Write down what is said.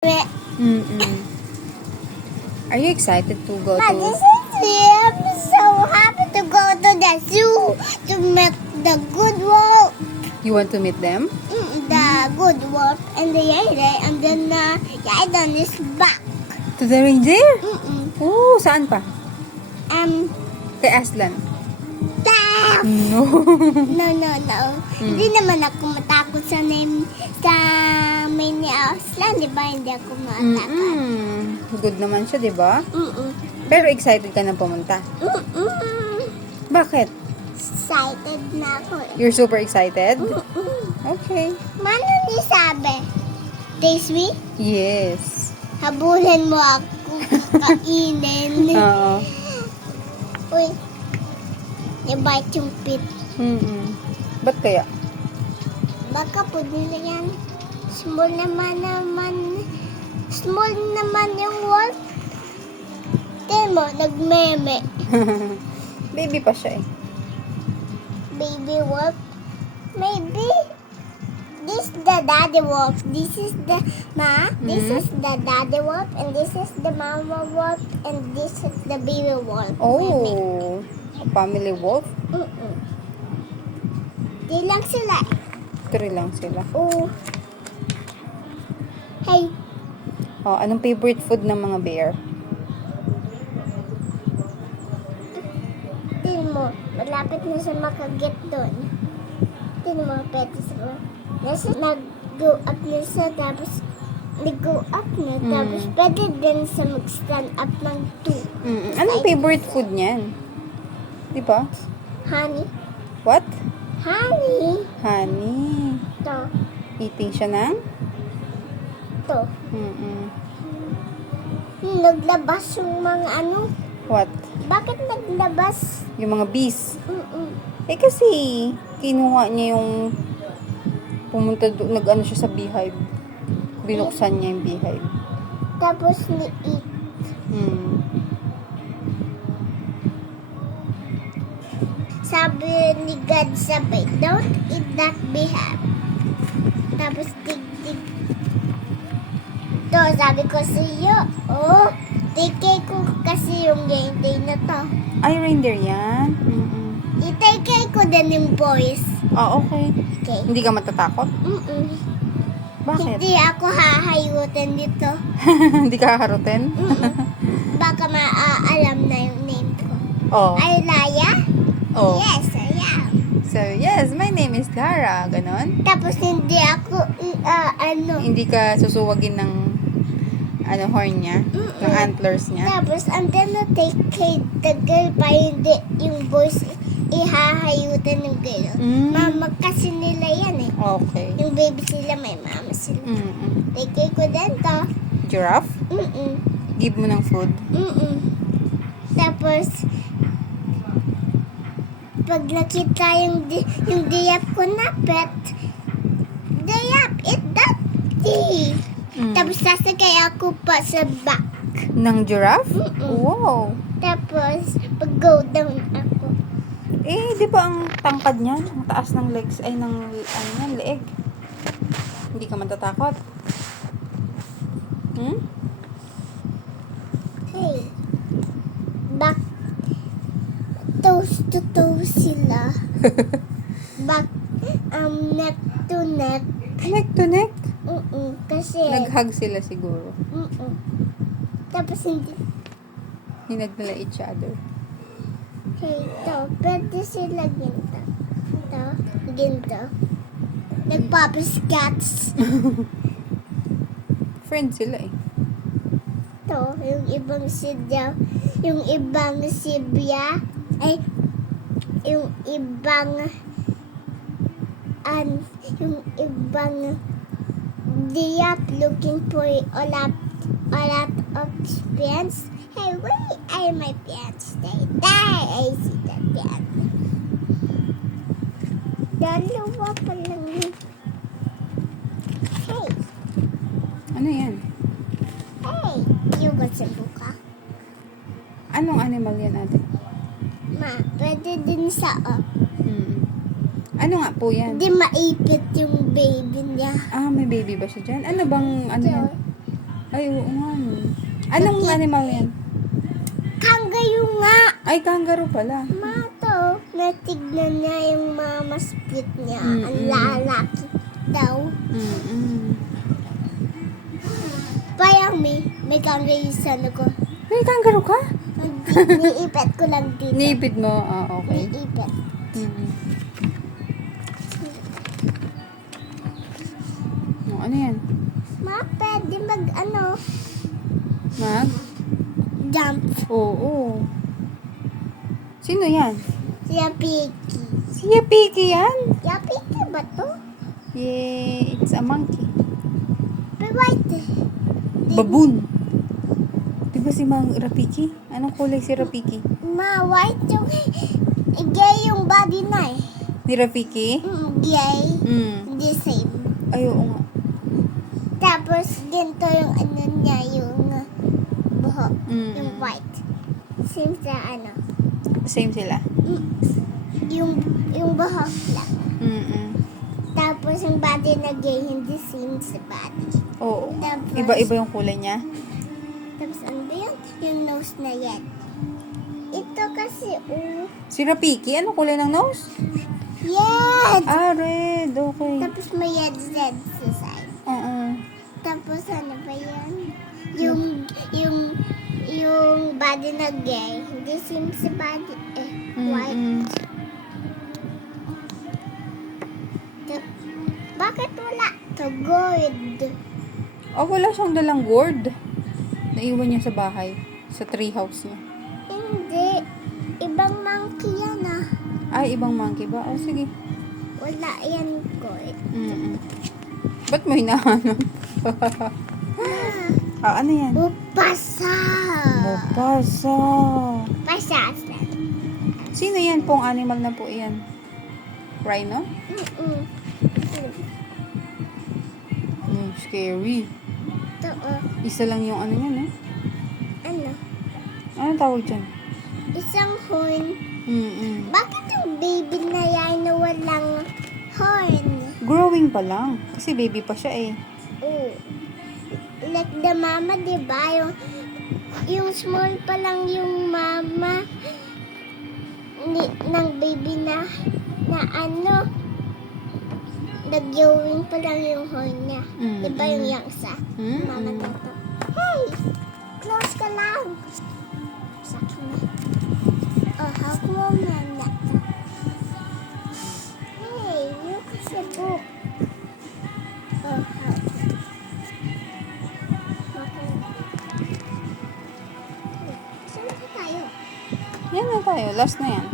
Mm-mm. Are you excited to go But to... this is I'm so happy to go to the zoo to meet the good wolf. You want to meet them? The good wolf and the Yayday, and then Yaydon is back. To the reindeer? Mm-mm. Oh, saan pa? Um, Kay Aslan? Taff! No. No. Hindi naman ako matakot sa name sa main ni Aslan, di ba? Hindi ako matakot. Good naman siya, di ba? Mm-mm. Pero excited ka na pumunta. Mm-mm. Bakit? Excited na ako eh. You're super excited? Mm-mm. Okay. Mano ni sabi? Taste me? Yes. Habulin mo ako kakainin. Oo. Uy, i-bite yung pit. Ba't kaya? Baka po nila yan. Small naman yung wolf. Tingnan mo, nagmeme. Baby pa siya eh. Baby wolf. Maybe this is the daddy wolf. This is the This is the daddy wolf, and this is the mama wolf, and this is the baby wolf. Maybe. Oh, a family wolf? Di lang sila. 3 lang sila. Oh. Hey, Oh, anong favorite food ng mga bear? tingnan mo. Malapit na siya makagit doon. Tingnan mo, pwede siya. Nag-go up na siya, tapos nag-go up na, tapos pwede din siya mag-stand up ng 2. Anong favorite food niyan? Di ba? Honey. What? Honey. Honey. To. Eating siya ng? To. Naglabas yung mga ano. What? Bakit naglabas? Yung mga bees. Eh kasi, kinuha niya yung pumunta doon, nag-ano siya sa beehive. Binuksan niya yung beehive. Tapos ni-eat. Sabi ni God sabi, don't eat that beehive. Tapos dig. To, sabi ko sa iyo, tikay ko kasi yung day na to. Ay, reindeer yan? Itikay ko din yung boys. Ah, okay. Okay. Hindi ka matatakot? Bakit? Hindi ako hahayutin dito. Hindi ka harutin? Baka maaalam na yung name ko. Oh. Ay, Laya? Oh. Yes, I am. So, yes, my name is Lara. Ganon. Tapos hindi ako, Hindi ka susuwagin ng horn niya, ng antlers niya. Tapos, I'm gonna take kay the girl pa hindi yung boys ihahayutan ng girl. Mama kasi nila yan eh. Okay. Yung baby sila, may mama sila. Take ko din to. Giraffe? Give mo ng food? Tapos, pag nakita yung diyap ko na pet, diyap, eat that tea. Tapos sasakay ako pa sa back. Ng giraffe? Wow. Tapos, pag go down ako. Eh, di ba ang tangkad niyan? Ang taas ng legs, ay ng leeg. Hindi ka matatakot? Hey, back toes to toe sila. Back, neck to neck. Neck to neck? Kasi, Nag-hug sila siguro. tapos hindi, Hinag nila each other. hey, pwede sila ginto. Ginto. Nagpapascats. Friends sila eh. Yung ibang sidya, yung ibang sibya, ay, yung ibang diyap looking for a lot of pants. Hey, where are my pants? There, I see the pants. Dalawa pa lang. Hey, Ano yan? hey, you got sa buka? Anong animal yan, ate? Ma, pwede din sa Ano nga po yan? Hindi maipit yung baby niya. Ah, may baby ba siya dyan? Ano bang, ano yan? Ay, oo nga. No. Anong animal yan? Kangaroo nga. Ay, kangaroo pala. Mato, natignan niya yung mama split niya. Ang Mm-mm. lalaki daw. Mm-mm. Parang may kangaroo sa ano ko. May kangaroo ka? Niipet ko lang dito. Niipid mo? Ah, okay. Niipet. Mm-mm. Oh, ano yan? Ma, pwede mag Mag? jump. Oo. Sino yan? Siya Piki. Siya Piki yan? Siya Piki ba to? Yay, it's a monkey. Pero white. Baboon. Diba si Mang Rafiki? Anong kulay si Rafiki? Ma, white yung gay yung body na eh. Ni Rafiki? Gay. Mm. The same. Ay, oo nga. Tapos ganito yung ano niya, yung buhok. Mm. Yung white. Same sa ano. Same sila. Yung buhok lang. Mm-mm. Tapos yung body na gay, hindi same sa body. Oo. Tapos, Iba-iba yung kulay niya. Tapos ano ba yun? Yung nose na yan. Ito kasi, Si Rafiki, anong kulay ng nose? red! Ah, red. Okay. Tapos may red sa side. Oo. Tapos ano ba yan? Yung body na gay, hindi same sa body white. Mm-mm. Bakit wala to gold? Oh, wala siyang dalang gourd. Naiwan niya sa bahay. Sa treehouse niya. Hindi. Ibang monkey yan ah. Ay, ibang monkey ba? Oh, sige. Wala yan gold. Mm-mm. Ba't mo hinahanap? Ah, ano yan? Mupasa. Mupasa. Pasasa. Sino yan pong animal na po yan? Rhino? Scary. Ito Isa lang yung ano yan, eh. ano? Ano tawag dyan? Isang horn. Mm-mm. Bakit yung baby na yan na walang horn? Growing pa lang. Kasi baby pa siya, eh. Oh. Like the mama, di ba? Yung small pa lang yung mama ng baby na ano, nag-growing pa lang yung horn niya. Mm. Di ba yung isa? Mm. Mama na to. Hey! Close ka lang! Sakit na. Oh, hawak mo man na to. Hey, look at the book. Oh, hawak. Okay. Saan na tayo? Yan na tayo. Last na yan.